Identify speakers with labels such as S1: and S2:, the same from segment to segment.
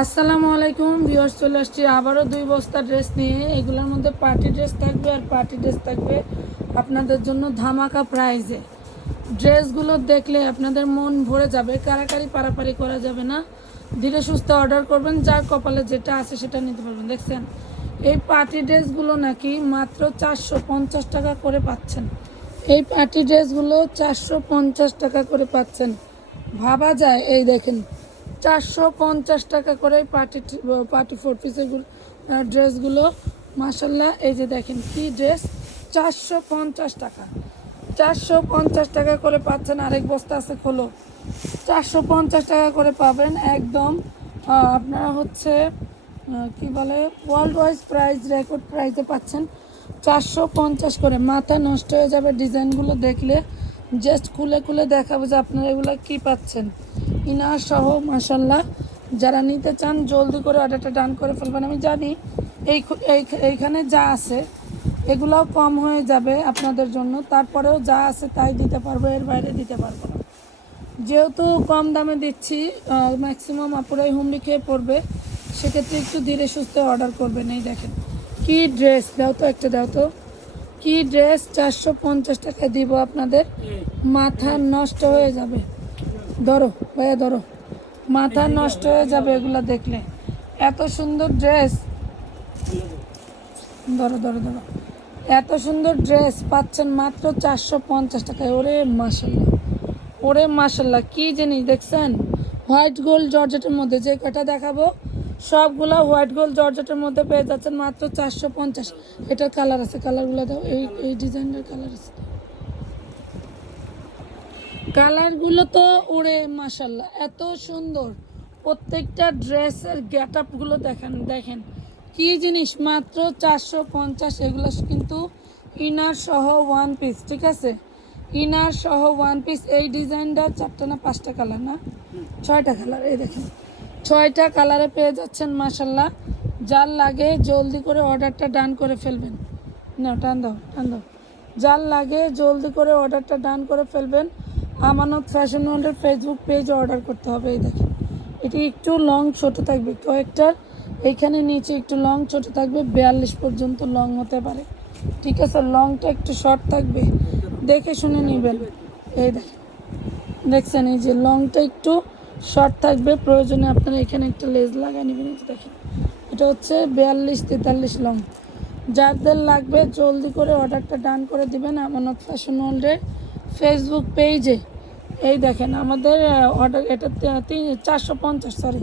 S1: আসসালামু আলাইকুম ভিউয়ার্স চলে আসছি আবারও দুই বস্তা ড্রেস নিয়ে। এগুলোর মধ্যে পার্টি ড্রেস থাকবে আর পার্টি ড্রেস থাকবে আপনাদের জন্য ধামাকা প্রাইজে ড্রেসগুলো দেখলে আপনাদের মন ভরে যাবে, কারাকারি পারাপারি করা যাবে না। ধীরে সুস্থে অর্ডার করবেন, যার কপালে যেটা আছে সেটা নিতে পারবেন। দেখছেন? এই পার্টি ড্রেসগুলো নাকি মাত্র চারশো পঞ্চাশ টাকা করে পাচ্ছেন। এই পার্টি ড্রেসগুলো চারশো পঞ্চাশ টাকা করে পাচ্ছেন। ভাবা যায়, এই দেখেন। চারশো পঞ্চাশ টাকা করে পার্টি পার্টি ফোর পিসের ড্রেসগুলো মাসাল্লাহ এই যে দেখেন কি ড্রেস চারশো পঞ্চাশ টাকা। চারশো পঞ্চাশ টাকা করে পাচ্ছেন আরেক বস্তা আছে খোলো। চারশো পঞ্চাশ টাকা করে পাবেন একদম আপনারা হচ্ছে কি বলে ওয়ার্ল্ড ওয়াইজ প্রাইস রেকর্ড প্রাইসে পাচ্ছেন। চারশো পঞ্চাশ করে, মাথা নষ্ট হয়ে যাবে ডিজাইনগুলো দেখলে। জাস্ট খুলে খুলে দেখাবো যে আপনারা এগুলো কী পাচ্ছেন। ইনার সহ মাসাল্লাহ যারা নিতে চান, জলদি করে অর্ডারটা ডান করে ফেলবেন। আমি জানি এই- এইখানে যা আছে, এগুলাও কম হয়ে যাবে আপনাদের জন্য। তারপরেও যা আছে তাই দিতে পারব, এর বাইরে দিতে পারব না। যেহেতু কম দামে দিচ্ছি ম্যাক্সিমাম আপুরাই হুমড়ি খেয়ে পড়বে, সেক্ষেত্রে একটু ধীরে সুস্থে অর্ডার করবেন। এই দেখেন, কি ড্রেস, দাও তো একটা, দাও তো। কি ড্রেস, চারশো পঞ্চাশ টাকা দিব আপনাদের। মাথা নষ্ট হয়ে যাবে। ধরো, ভাইয়া ধরো। মাথা নষ্ট হয়ে যাবে এগুলো দেখলে। এত সুন্দর ড্রেস ধরো ধরো ধরো। এত সুন্দর ড্রেস পাচ্ছেন মাত্র চারশো পঞ্চাশ টাকায়। ওরে মাসাল্লাহ ওরে মাসাল্লাহ কি জিনিস দেখছেন? হোয়াইট গোল্ড জর্জেটের মধ্যে যে কটা দেখাবো? সবগুলো হোয়াইট গোল্ড জর্জেটের মধ্যে পেয়ে যাচ্ছেন মাত্র চারশো পঞ্চাশ। এটার কালার আছে কালারগুলো দাও। এই এই ডিজাইনের কালার আছে। কালারগুলো তো ওরে মাসাল্লাহ এত সুন্দর। প্রত্যেকটা ড্রেসের গেট আপগুলো দেখেন দেখেন। কি জিনিস, মাত্র চারশো পঞ্চাশ, এগুলো কিন্তু ইনার সহ ওয়ান পিস ঠিক আছে? ইনার সহ ওয়ান পিস এই ডিজাইনটা চারটা না পাঁচটা কালার না? ছয়টা কালার, এই দেখেন। ছয়টা কালারে পেয়ে যাচ্ছেন মাসাল্লাহ যার লাগে জলদি করে অর্ডারটা ডান করে ফেলবেন। না টান দাও টান দাও। যার লাগে জলদি করে অর্ডারটা ডান করে ফেলবেন আমানত ফ্যাশন ওয়ার্ল্ডের ফেসবুক পেজ অর্ডার করতে হবে, এই দেখেন। এটি একটু লং ছোট থাকবে কয়েকটার এইখানে নিচে একটু লং ছোট থাকবে, বিয়াল্লিশ পর্যন্ত লং হতে পারে। ঠিক আছে লংটা একটু শর্ট থাকবে। দেখে শুনে নেবেন। এই দেখেন, দেখছেন, এই যে লংটা একটু শর্ট থাকবে, প্রয়োজনে আপনারা এখানে একটা লেজ লাগাই নেবেন। এই দেখেন, এটা হচ্ছে বিয়াল্লিশ, তেতাল্লিশ লং যাদের লাগবে, জলদি করে অর্ডারটা ডান করে দিবেন, আমানত ফ্যাশন ওয়ার্ল্ডের ফেসবুক পেজে এই দেখেন, আমাদের অর্ডার এটা তিন, চারশো পঞ্চাশ সরি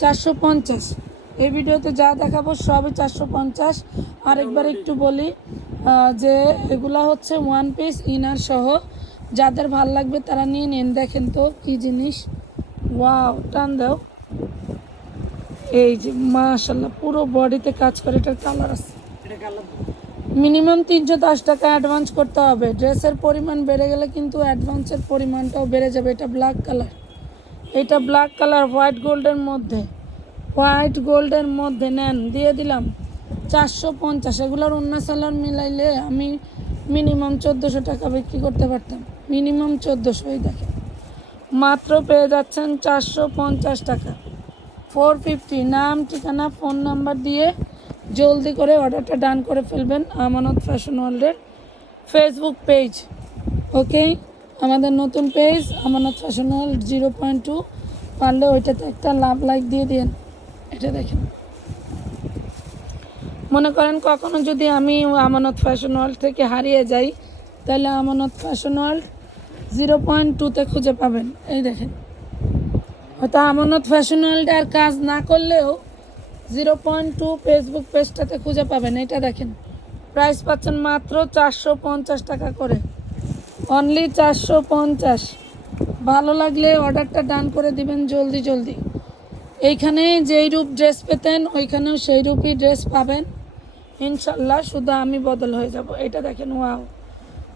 S1: চারশো পঞ্চাশ। এই ভিডিওতে যা দেখাবো সবই চারশো পঞ্চাশ। আরেকবার একটু বলি যে এগুলা হচ্ছে ওয়ান পিস ইনার সহ। যাদের ভালো লাগবে তারা নিয়ে নেন। দেখেন তো কি জিনিস। ওয়াও টান দাও। এই যে, মাশাল্লাহ, পুরো বডিতে কাজ করে, এটার কালার আছে মিনিমাম তিনশো দশ টাকা অ্যাডভান্স করতে হবে। ড্রেসের পরিমাণ বেড়ে গেলে কিন্তু অ্যাডভান্সের পরিমাণটাও বেড়ে যাবে। এটা ব্ল্যাক কালার এটা ব্ল্যাক কালার হোয়াইট গোল্ডের মধ্যে। হোয়াইট গোল্ডের মধ্যে নেন, দিয়ে দিলাম চারশো পঞ্চাশ। এগুলোর অন্য সালার মিলাইলে আমি মিনিমাম চোদ্দোশো টাকা বিক্রি করতে পারতাম। মিনিমাম চোদ্দোশো, এই দেখেন। মাত্র পেয়ে যাচ্ছেন চারশো পঞ্চাশ টাকা। ফোর ফিফটি নাম, ঠিকানা ফোন নাম্বার দিয়ে জলদি করে অর্ডারটা ডান করে ফেলবেন আমানত ফ্যাশন ওয়ার্ল্ডের ফেসবুক পেজ, ওকে? আমাদের নতুন page, Amanat fashion world zero point two. পারলে ওইটাতে একটা লাভ লাইক দিয়ে দিন এটা দেখেন। মনে করেন কখনো যদি আমি আমানত ফ্যাশন ওয়ার্ল্ড থেকে হারিয়ে যাই, তাহলে আমানত ফ্যাশন ওয়ার্ল্ড জিরো পয়েন্ট টুতে খুঁজে পাবেন। এই দেখেন। হয়তো আমানত ফ্যাশন ওয়ার্ল্ড আর কাজ না করলেও জিরো পয়েন্ট টু ফেসবুক পেজটাতে খুঁজে পাবেন, এটা দেখেন। প্রাইস পাচ্ছেন মাত্র চারশো পঞ্চাশ টাকা করে। অনলি চারশো পঞ্চাশ। ভালো লাগলে অর্ডারটা ডান করে দিবেন জলদি জলদি। এইখানে যেই রূপ ড্রেস পেতেন, ওইখানেও সেই রূপই ড্রেস পাবেন। ইনশাল্লাহ শুধু আমি বদল হয়ে যাব। এটা দেখেন, ওয়াও।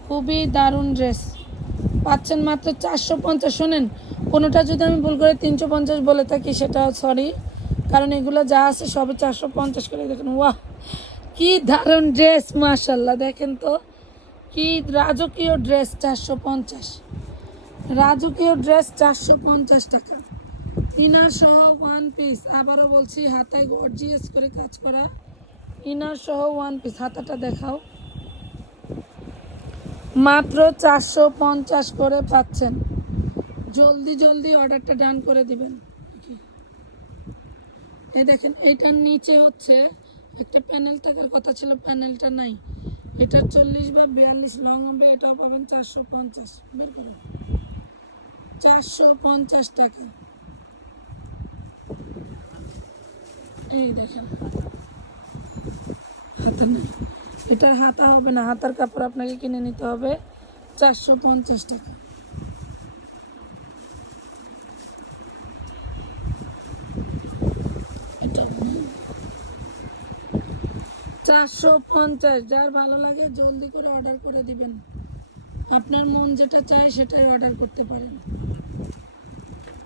S1: খুবই দারুণ ড্রেস পাচ্ছেন মাত্র চারশো পঞ্চাশ। শোনেন, কোনোটা যদি আমি ভুল করে তিনশো পঞ্চাশ বলে থাকি, সেটা সরি কারণ এগুলো যা আছে সবে চারশো পঞ্চাশ করে দেখেন, ওয়াহ, কি দারুণ ড্রেস মাশাল্লাহ দেখেন তো, কি রাজকীয় ড্রেস চারশো পঞ্চাশ। রাজকীয় ড্রেস চারশো পঞ্চাশ টাকা। ইনার সহ ওয়ান পিস আবারও বলছি, হাতায় গর্জিয়াস করে কাজ করা। ইনার সহ ওয়ান পিস হাতাটা দেখাও। মাত্র চারশো পঞ্চাশ করে পাচ্ছেন। জলদি জলদি অর্ডারটা ডান করে দিবেন। এই দেখেন এটার নিচে হচ্ছে একটা প্যানেল থাকার কথা ছিল প্যানেলটা নাই। এটার চল্লিশ বা বিয়াল্লিশ লং হবে, এটাও পাবেন চারশো পঞ্চাশ। বের করুন। চারশো পঞ্চাশ টাকা। এই দেখেন। হাতা নেই। এটার হাতা হবে না, হাতার কাপড় আপনাকে কিনে নিতে হবে চারশো পঞ্চাশ টাকা এটা চারশো পঞ্চাশ, যার ভালো লাগে জলদি করে অর্ডার করে দিবেন। আপনার মন যেটা চায় সেটাই অর্ডার করতে পারেন।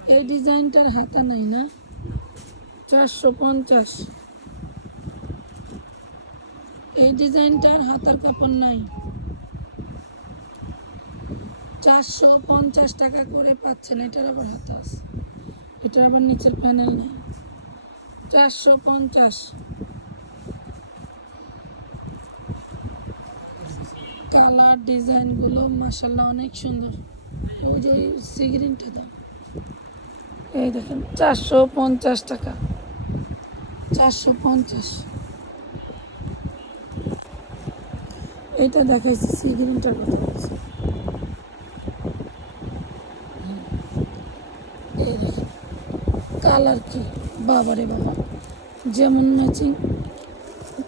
S1: এই ডিজাইনটার হাতা নাই না? চারশো পঞ্চাশ। এই ডিজাইনটার হাতার কাপড় নাই। চারশো পঞ্চাশ টাকা করে পাচ্ছেন, এটার আবার হাতা আছে। এটার আবার নিচের প্যানেল নেই। চারশো পঞ্চাশ। কালার ডিজাইনগুলো মাসাল্লাহ অনেক সুন্দর। ওই যে ওই সিগ্রিনটা দাম এই দেখেন, চারশো পঞ্চাশ টাকা। চারশো পঞ্চাশ। এইটা দেখাইছি সিগ্রিনটার কথা বলছি এই কালার কি? বাবারে বাবা, যেমন ম্যাচিং,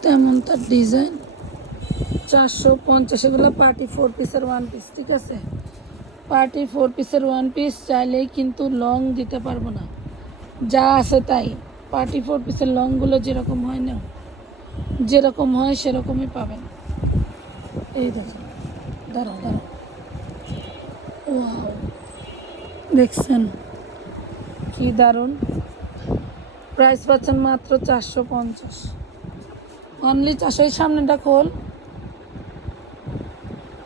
S1: তেমন তার ডিজাইন। চারশো পঞ্চাশ, এগুলো পার্টি ফোর পিসের ওয়ান পিস ঠিক আছে? পার্টি ফোর পিসের ওয়ান পিস চাইলেই কিন্তু লং দিতে পারব না। যা আছে তাই। পার্টি ফোর পিসের লংগুলো যেরকম হয় না যেরকম হয় সেরকমই পাবেন। এই দেখুন দাঁড়াও দাঁড়াও। ওয়াও দেখছেন? কি দারুণ। প্রাইস পাচ্ছেন মাত্র চারশো পঞ্চাশ। অনলি চারশো, এই সামনেটা খোল।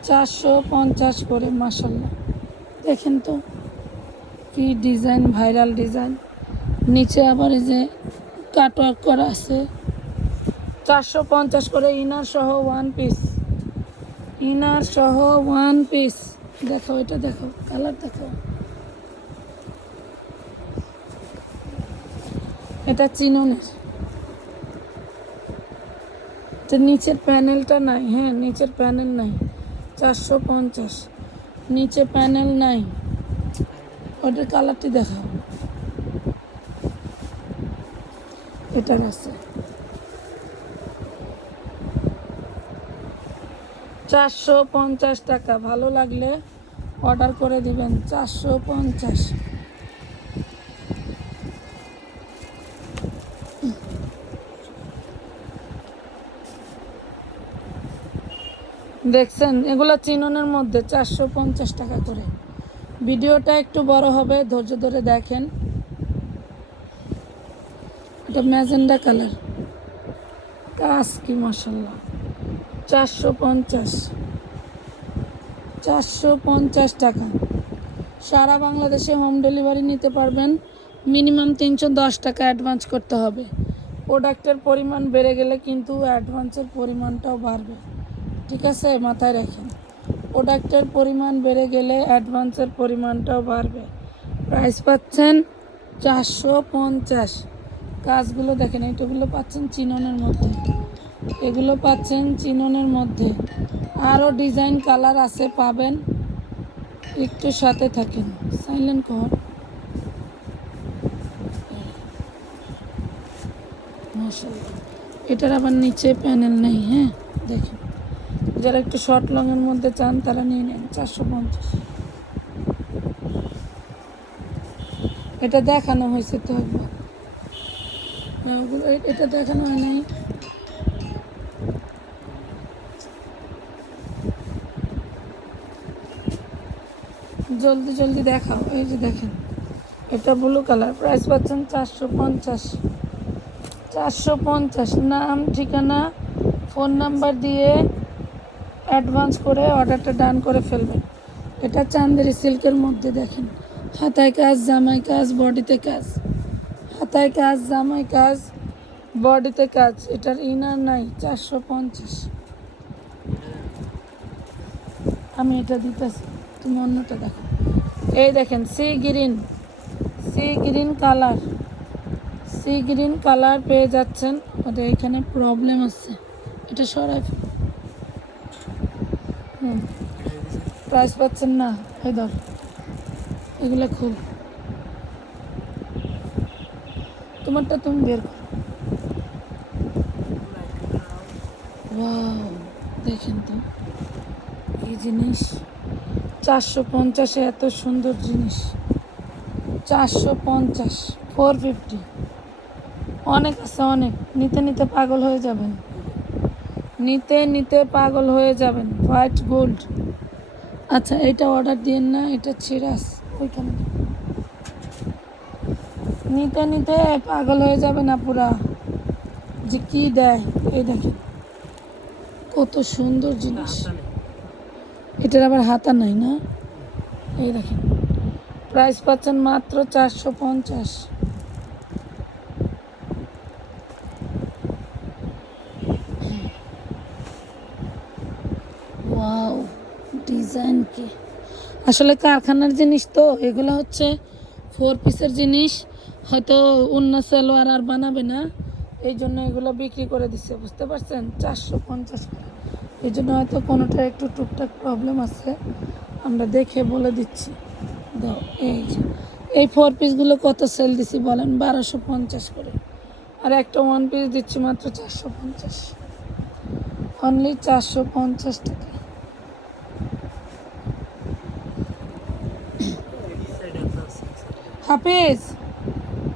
S1: চারশো পঞ্চাশ করে মাসাল্লাহ দেখেন তো, কি ডিজাইন, ভাইরাল ডিজাইন। নিচে আবার এই যে কাটওয়ার্ক করা আছে। চারশো পঞ্চাশ করে ইনার সহ ওয়ান পিস ইনার সহ ওয়ান পিস দেখো এটা দেখো কালার দেখো এটা চিননের। নিচের প্যানেলটা নাই হ্যাঁ নিচের প্যানেল নাই। চারশো পঞ্চাশ। নিচে প্যানেল নাই। ওটার কালারটি দেখাও। এটার আছে। চারশো পঞ্চাশ টাকা। ভালো লাগলে অর্ডার করে দিবেন। চারশো পঞ্চাশ। দেখছেন, এগুলো চিননের মধ্যে চারশো পঞ্চাশ টাকা করে। ভিডিওটা একটু বড় হবে, ধৈর্য ধরে দেখেন। এটা ম্যাজেন্ডা কালার। কাজ কি মশাল্লা চারশো পঞ্চাশ। চারশো পঞ্চাশ টাকা। সারা বাংলাদেশে হোম ডেলিভারি নিতে পারবেন। মিনিমাম তিনশো দশ টাকা অ্যাডভান্স করতে হবে। প্রোডাক্টের পরিমাণ বেড়ে গেলে কিন্তু অ্যাডভান্সের পরিমাণটাও বাড়বে। ঠিক আছে, মাথায় রাখেন। প্রোডাক্টের পরিমাণ বেড়ে গেলে অ্যাডভান্সের পরিমাণটাও বাড়বে। প্রাইস পাচ্ছেন চারশো পঞ্চাশ। কাজগুলো দেখেন এইটাগুলো পাচ্ছেন চিননের মধ্যে। এগুলো পাচ্ছেন চিননের মধ্যে। আরও ডিজাইন কালার আছে, পাবেন। একটু সাথে থাকেন। সাইলেন্ট কর। এটার আবার নিচে প্যানেল নেই হ্যাঁ? দেখেন। যারা একটু শর্ট লং এর মধ্যে চান, তারা নিয়ে নেন, চারশো পঞ্চাশ। এটা দেখানো হয়েছে তো একবার। এটা দেখানো হয় নাই। জলদি জলদি দেখাও, এই যে দেখেন। এটা ব্লু কালার প্রাইস পাচ্ছেন চারশো পঞ্চাশ। চারশো পঞ্চাশ, নাম, ঠিকানা ফোন নাম্বার দিয়ে অ্যাডভান্স করে অর্ডারটা ডান করে ফেলবেন। এটা চান্দেরি সিল্কের মধ্যে দেখেন। হাতায় কাজ জামাই কাজ, বডিতে কাজ। হাতায় কাজ জামাই কাজ, বডিতে কাজ। এটার ইনার নাই, চারশো পঞ্চাশ। আমি এটা দিতেছি। তুমি অন্যটা দেখো। এই দেখেন, sea green. Sea green colour. Sea green colour পেয়ে যাচ্ছেন। ওদের এখানে প্রবলেম আছে। এটা সরাই প্রাইস পাচ্ছেন না, এই ধর। এগুলো খুব। তোমারটা তুমি বের করো। দেখেন তো। এই জিনিস, চারশো পঞ্চাশে এত সুন্দর জিনিস। চারশো পঞ্চাশ ফোর ফিফটি অনেক আছে, অনেক। নিতে নিতে পাগল হয়ে যাবেন। নিতে নিতে পাগল হয়ে যাবেন। White gold. আচ্ছা এটা অর্ডার দিয়েন না এটা ছিরাস ওইখানে নিতে নিতে পাগল হয়ে যাবে না পুরা যে কি দেয় এই দেখেন। কত সুন্দর জিনিস। এটার আবার হাতা নাই না? এই দেখেন। প্রাইস পাচ্ছেন মাত্র চারশো পঞ্চাশ ওয়াও ডিজাইন কি আসলে কারখানার জিনিস তো, এগুলো হচ্ছে ফোর পিসের জিনিস। হয়তো অন্য সালোয়ার আর বানাবে না। এই জন্য এগুলো বিক্রি করে দিচ্ছে বুঝতে পারছেন? চারশো পঞ্চাশ এই জন্য হয়তো কোনোটা একটু টুকটাক প্রবলেম আছে। আমরা দেখে বলে দিচ্ছি। দাও, এই এই ফোর পিসগুলো কত সেল দিছি বলেন? বারোশো পঞ্চাশ করে। আর একটা ওয়ান পিস দিচ্ছি মাত্র চারশো পঞ্চাশ। অনলি চারশো পঞ্চাশ টাকা। হাফিজ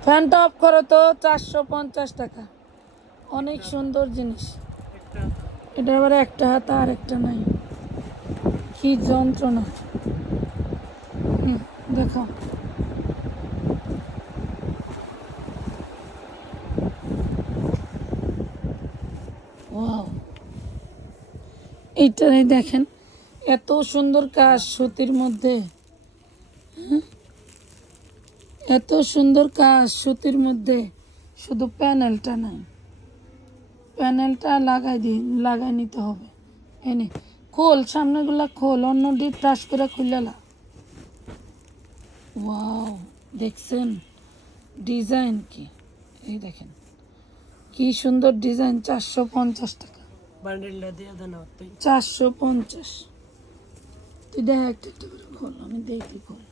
S1: ফ্যানটা অফ করো তো চারশো পঞ্চাশ টাকা। অনেক সুন্দর জিনিস। এটা আবার একটা হাত আর একটা নাই। কি যন্ত্রণা। হুম, দেখো। এইটাই দেখেন এত সুন্দর কাজ সুতির মধ্যে? এত সুন্দর কাজ সুতির মধ্যে শুধু প্যানেলটা নাই। প্যানেলটা লাগাই দি লাগাই নিতে হবে। এনে খোল সামনেগুলা খোল অন্য ডিপ টাস করে খুললা ওয়াও দেখছেন? ডিজাইন কি? এই দেখেন কি সুন্দর ডিজাইন চারশো পঞ্চাশ টাকা। চারশো পঞ্চাশ। তুই দেখ একটা একটা করে খোল আমি দেখি খোল।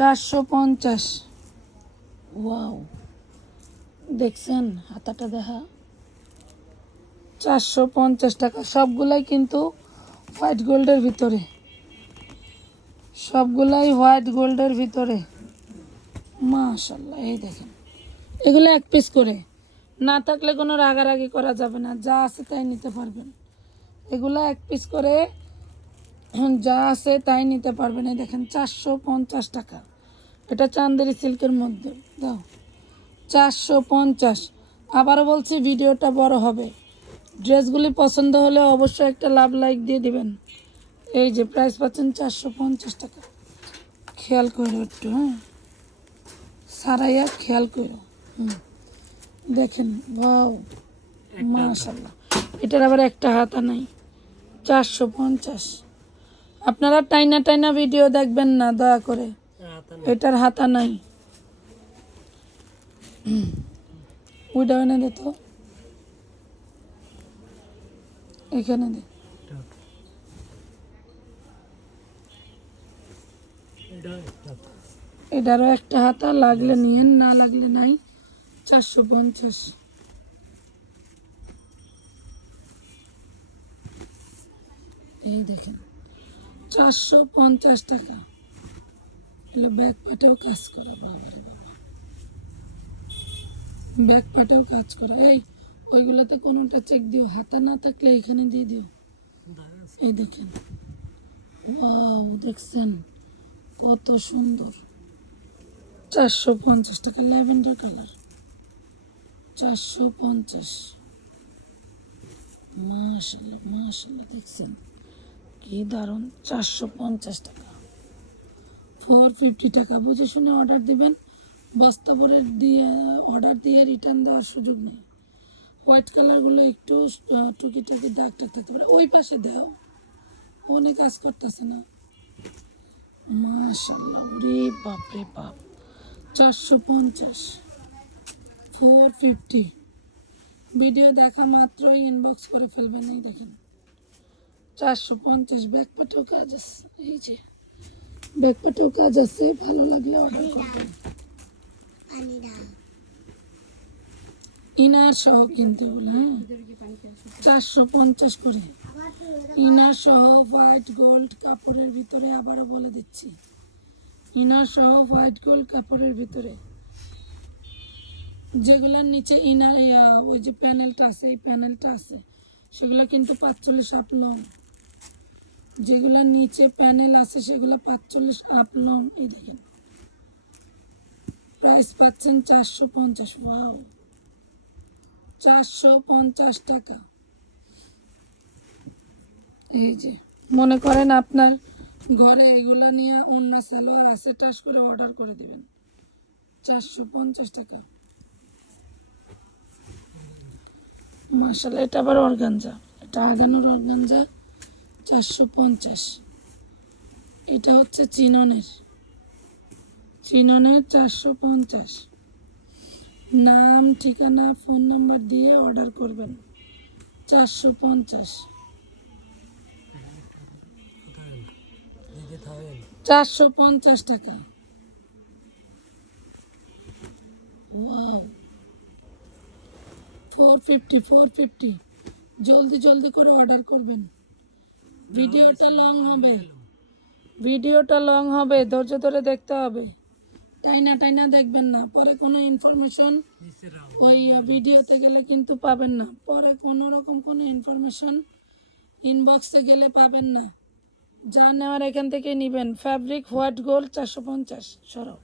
S1: চারশো পঞ্চাশ। ওয়াও। দেখছেন, হাতাটা দেখা। চারশো পঞ্চাশ টাকা। সবগুলাই কিন্তু হোয়াইট গোল্ডের ভিতরে। সবগুলাই হোয়াইট গোল্ডের ভিতরে। মাশাল্লাহ এই দেখেন। এগুলো এক পিস করে। না থাকলে কোনো রাগারাগি করা যাবে না। যা আছে তাই নিতে পারবেন। এগুলো এক পিস করে, যা আছে তাই নিতে পারবেন। এই দেখেন, চারশো পঞ্চাশ টাকা। এটা চান্দেরি সিল্কের মধ্যে, দাও। চারশো পঞ্চাশ। আবারও বলছি, ভিডিওটা বড় হবে। ড্রেসগুলি পছন্দ হলে অবশ্যই একটা লাভ লাইক দিয়ে দিবেন। এই যে প্রাইস পাচ্ছেন চারশো পঞ্চাশ টাকা। খেয়াল করো একটু হ্যাঁ? সারাইয়া খেয়াল করো। হুম। দেখেন বাও মাশাল্লাহ এটার আবার একটা হাতা নাই। চারশো পঞ্চাশ। আপনারা টাইনা টাইনা ভিডিও দেখবেন না, দয়া করে। এটার হাতা নাই। ওইটা এনে দে তো। এখানে দে। এটারও একটা হাতা, লাগলে নিয়েন, না লাগলে নাই। চারশো পঞ্চাশ। এই দেখেন, চারশো পঞ্চাশ টাকা। এগুলো ব্যাক পাটাও কাজ করে ব্যাক পাটাও কাজ করে। এই, ওইগুলোতে কোনোটা চেক দিও। হাতা না থাকলে এখানে দিয়ে দিও। এই দেখেন। ওয়াও, দেখছেন? কত সুন্দর। চারশো পঞ্চাশ টাকা ল্যাভেন্ডার কালার। চারশো পঞ্চাশ। মাশাল্লাহ মাশাল্লাহ, দেখছেন? কি দারুণ। চারশো পঞ্চাশ টাকা। ফোর ফিফটি টাকা। বুঝে শুনে অর্ডার দেবেন। বস্তা ভরে দিয়ে অর্ডার দিয়ে রিটার্ন দেওয়ার সুযোগ নেই। হোয়াইট কালারগুলো একটু টুকিটাকি দাগ টাগ থাকতে পারে। ওই পাশে দেও। অনেক কাজ করতেছে না। মাশাল্লাহ রে বাপ রে বাপ। চারশো পঞ্চাশ। Four fifty. ভিডিও দেখা মাত্রই ইনবক্স করে ফেলবেন। এই দেখেন। চারশো পঞ্চাশ ব্যাকপাটেও কাজ আছে। এই যে। ব্যাকপাটেও কাজ আছে, ভালো লাগলে অর্ডার করবেন ইনার সহ কিনতে বলে হ্যাঁ? চারশো পঞ্চাশ করে। ইনার সহ হোয়াইট গোল্ড কাপড়ের ভিতরে আবারও বলে দিচ্ছি। ইনার সহ হোয়াইট গোল্ড কাপড়ের ভিতরে। যেগুলোর নিচে ইনার ওই যে প্যানেলটা আছে, এই প্যানেলটা আছে, সেগুলো কিন্তু পাঁচচল্লিশ আপ লং। যেগুলোর নিচে প্যানেল আছে, সেগুলো পাঁচচল্লিশ আপ লং এই দেখেন প্রাইস পাচ্ছেন চারশো পঞ্চাশ, ওয়াও। চারশো পঞ্চাশ টাকা। এই যে, মনে করেন আপনার ঘরে এগুলো নিয়ে অন্য সালোয়ার আছে টাস করে অর্ডার করে দিবেন। চারশো পঞ্চাশ টাকা। মাসাল এটা আবার অর্গানজা। এটা আগানোর অর্গানজা। চারশো পঞ্চাশ। এটা হচ্ছে চিননের। চিননের চারশো পঞ্চাশ। নাম, ঠিকানা, ফোন নাম্বার দিয়ে অর্ডার করবেন। চারশো পঞ্চাশ। চারশো পঞ্চাশ টাকা। Four fifty four fifty. জলদি জলদি করে অর্ডার করবেন। ভিডিওটা লং হবে। ভিডিওটা লং হবে ধৈর্য ধরে দেখতে হবে। টাইনা টাইনা দেখবেন না পরে কোনো ইনফরমেশন ওই ভিডিওতে গেলে কিন্তু পাবেন না। পরে কোনো রকম কোনো ইনফরমেশন ইনবক্সে গেলে পাবেন না। যা নেওয়ার এখান থেকে নেবেন। ফ্যাব্রিক হোয়াইট গোল্ড চারশো পঞ্চাশ সরো।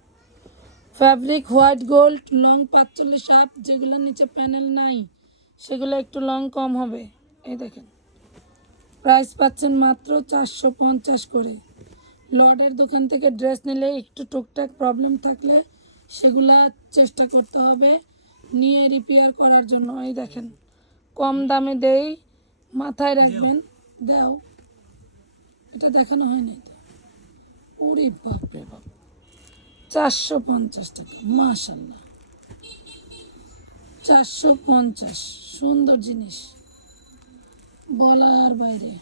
S1: ফ্যাব্রিক হোয়াইট গোল্ড লং পাঁচচল্লিশ আপ যেগুলোর নিচে প্যানেল নাই সেগুলো একটু লং কম হবে। এই দেখেন। প্রাইস পাচ্ছেন মাত্র চারশো পঞ্চাশ করে। লর্ডের দোকান থেকে ড্রেস নিলে একটু টুকটাক প্রবলেম থাকলে সেগুলা চেষ্টা করতে হবে, নিয়ে রিপেয়ার করার জন্য। এই দেখেন, কম দামে দেই, মাথায় রাখবেন, দাও। এটা দেখানো হয়নি উরি বাপরে বাপ। চারশো পঞ্চাশ টাকা মাশাল্লাহ চারশো পঞ্চাশ, সুন্দর জিনিস। বলার বাইরে।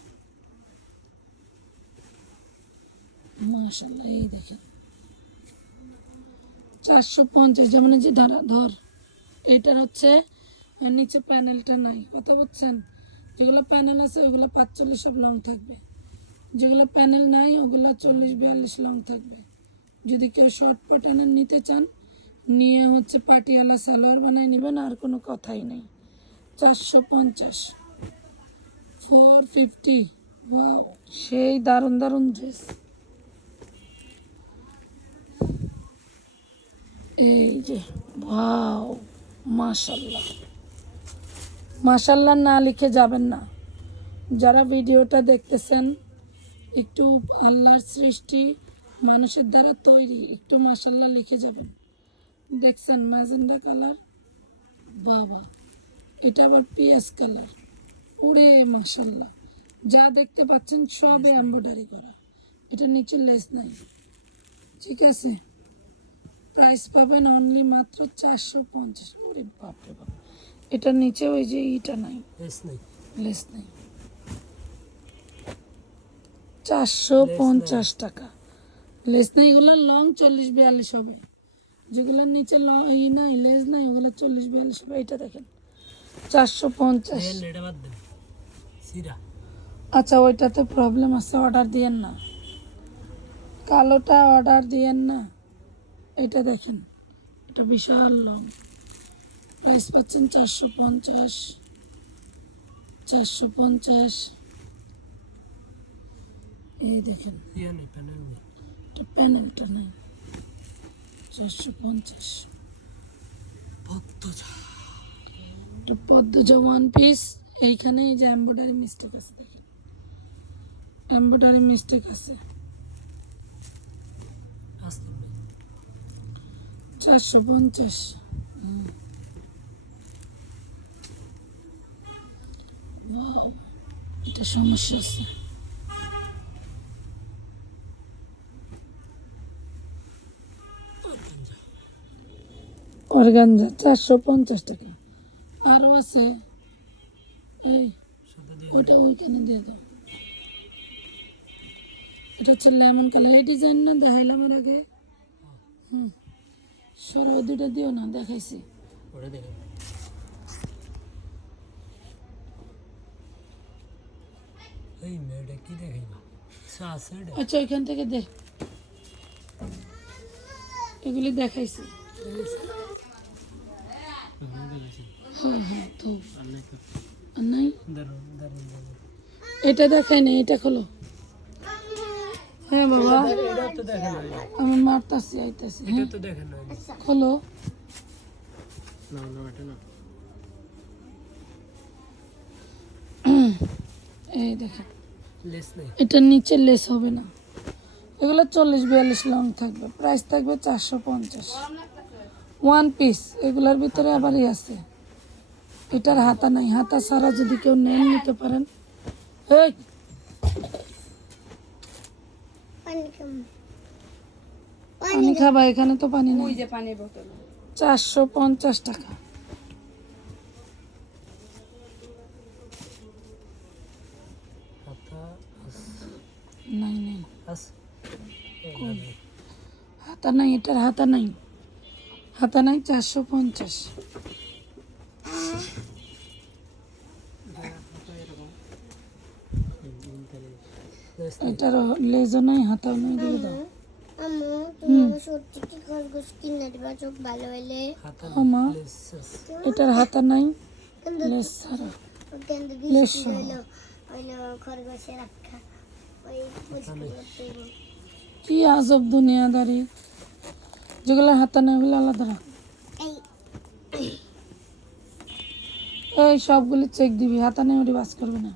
S1: মাশাল্লাহ এই দেখেন। চারশো পঞ্চাশ, যেমন যে ধরা ধর। এইটার হচ্ছে নিচে প্যানেলটা নাই। কথা বলছেন যেগুলো প্যানেল আছে ওগুলো পাঁচচল্লিশ সব লং থাকবে। যেগুলো প্যানেল নাই, ওগুলো চল্লিশ বিয়াল্লিশ লং থাকবে। যদি কেউ শর্ট প্যাটার্নের নিতে চান, নিয়ে হচ্ছে পাটিয়ালা সালোয়ার বানিয়ে নেবেন, আর কোনো কথাই নেই। চারশো পঞ্চাশ। ফোর ফিফটি সেই দারুণ দারুণ ড্রেস এই যে ভাও মাশাল্লাহ মাশাল্লাহ না লিখে যাবেন না। যারা ভিডিওটা দেখতেছেন, একটু আল্লাহর সৃষ্টি, মানুষের দ্বারা তৈরি, একটু মাশাল্লাহ লিখে যাবেন। দেখছেন ম্যাজেন্ডা কালার? বাবা, এটা আবার পিএস কালার। ওরে মাশাল্লাহ যা দেখতে পাচ্ছেন সবে এমব্রয়ডারি করা। এটা নিচে লেস নাই। ঠিক আছে? প্রাইস পাবেন অনলি মাত্র চারশো পঞ্চাশ। ওরে বাপরে বাপ। এটার নিচে ওই যে ইটা নাই। লেস নাই। চারশো পঞ্চাশ টাকা। লেস নাই এগুলো লং চল্লিশ বিয়াল্লিশ হবে। যেগুলোর নিচে লং ই নাই লেস নাই ওগুলো চল্লিশ বিয়াল্লিশ হবে। এটা দেখেন। চারশো পঞ্চাশ।
S2: এটা সিরা
S1: আচ্ছা ওইটাতে প্রবলেম আছে অর্ডার দিয়েন না। কালোটা অর্ডার দিয়েন না। এটা দেখেন এটা বিশাল লং। প্রাইস পাচ্ছেন চারশো পঞ্চাশ চারশো পঞ্চাশ। এই দেখেন
S2: প্যানেল
S1: এটা প্যানেলটা নেই। চারশো পঞ্চাশ।
S2: পদ্মজা।
S1: এটা পদ্মজা ওয়ান পিস এইখানে এই যে এম্ব্রয়ডারি মিস্টেক আছে দেখেন। মিস্টেক আছে। চারশো পঞ্চাশ। এটা সমস্যা আছে। অর্গানজা। চারশো পঞ্চাশ টাকা। আরও আছে। এই
S2: সাদা
S1: ওইখানে দিয়ে দাও। এটা হচ্ছে লেমন কালার। এই ডিজাইন না দেখাইলাম এর আগে? হুম। সর ওই দুটা দিও না দেখাইছি।
S2: ওটা এই মেয়েটা কি দেখাই না আছে
S1: আচ্ছা ওইখান থেকে দে। এগুলি দেখাইছি। হ্যাঁ হ্যাঁ তো। নাই? এটা দেখাই না এটা খোলো। হ্যাঁ বাবা।
S2: এটা তো
S1: আমি মারতাছি আইতাছি হ্যাঁ? খোলো।
S2: না না এটা না
S1: এই দেখেন এটার নিচে লেস হবে না। এগুলো চল্লিশ বিয়াল্লিশ লং থাকবে। প্রাইস থাকবে চারশো পঞ্চাশ। ওয়ান পিস এগুলোর ভিতরে আবারই আছে। এটার হাতা নাই হাতা ছাড়া যদি কেউ নেন নিতে পারেন। এই! পানি খাবা। এখানে তো পানি নেই। চারশো পঞ্চাশ টাকা।
S2: হাতা
S1: নাই নাই। হাতা নাই এটার হাতা নাই। হাতা নাই চারশো পঞ্চাশ। এটার লেজও নাই হাতাও নাই দিয়ে দাও। এটার হাতা নাই লেজ ছাড়া।
S3: হইবো।
S1: কি আজব দুনিয়াদারি। যেগুলো হাতা নেই ওগুলো আলাদা রাখ
S3: এই
S1: এই সবগুলি চেক দিবি হাতা নেই ওটি বাস করবে না।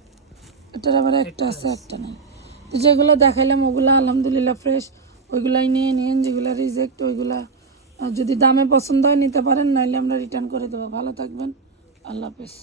S1: এটার আবার একটা আছে একটা নেই। তো যেগুলো দেখাইলাম ওগুলো আলহামদুলিল্লাহ ফ্রেশ ওইগুলাই নিয়ে নিন যেগুলো রিজেক্ট ওইগুলা যদি দামে পছন্দ হয় নিতে পারেন নাইলে আমরা রিটার্ন করে দেবো। ভালো থাকবেন আল্লাহ হাফেজ।